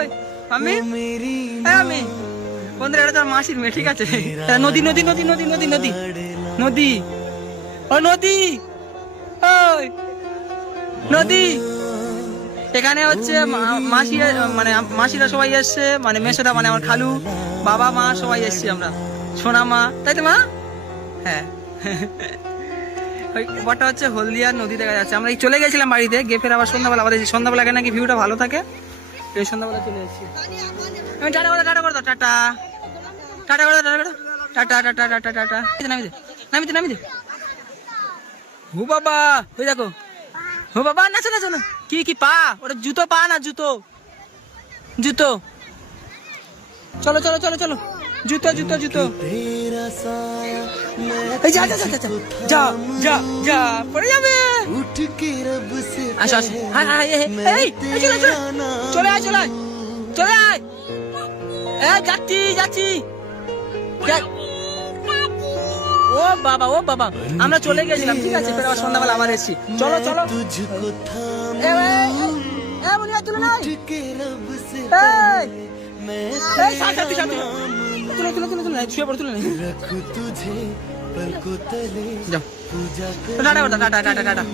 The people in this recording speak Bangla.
ওই আমি আমি বন্ধুরা, এটা তোর মাসির মেয়ে, ঠিক আছে? নদী নদী নদী নদী নদী নদী নদী, ও নদী, ওই নদী। এখানে হচ্ছে মাসি, মানে মাসিরা সবাই এসছে, মানে মেসোরা, মানে আমার খালু, বাবা মা সবাই এসছি আমরা, সোনা মা, তাই তো মা? হ্যাঁ। ওই ব্যাপারটা হচ্ছে হলদিয়ার নদী দেখা যাচ্ছে। আমরা চলে গেছিলাম বাড়িতে, গিয়ে ফের আবার সন্ধ্যাবেলা, আমাদের সন্ধ্যাবেলা এখানে নাকি ভিউটা ভালো থাকে, এই সন্ধ্যাবেলা চলে যাচ্ছি। আমি টাটা করে, টাটা করে দাও, টাটা টাটা করে দাও, টাটা করে টাটা টাটা টাটা টাটা। নামি দে, নামি দে, নামি দে। হু বাবা, ওই দেখো, হু বাবা, নাচো নাচো না, কি কি পা, ওটা জুতো পা না, জুতো জুতো, চলো চলো চলো চলো, জুতো জুতো জুতো, যা যা যা যা যা যা, পড়ে যাবে। আসো আসো, হ্যাঁ হ্যাঁ, এই চলে চলে চলে আয়, চলে আয়, চলে আয়, যাচ্ছি যাচ্ছি। ও বাবা, ও বাবা, আমরা চলে গেছিলাম, ঠিক আছে? ফের আবার সন্ধ্যাবেলা আবার এসেছি, চলো চলো। তুলে নাই, তুলে তুলে তুলে তুলে, শুয়ে পড়ে, তুলে নেই। Tata tata tata tata tata.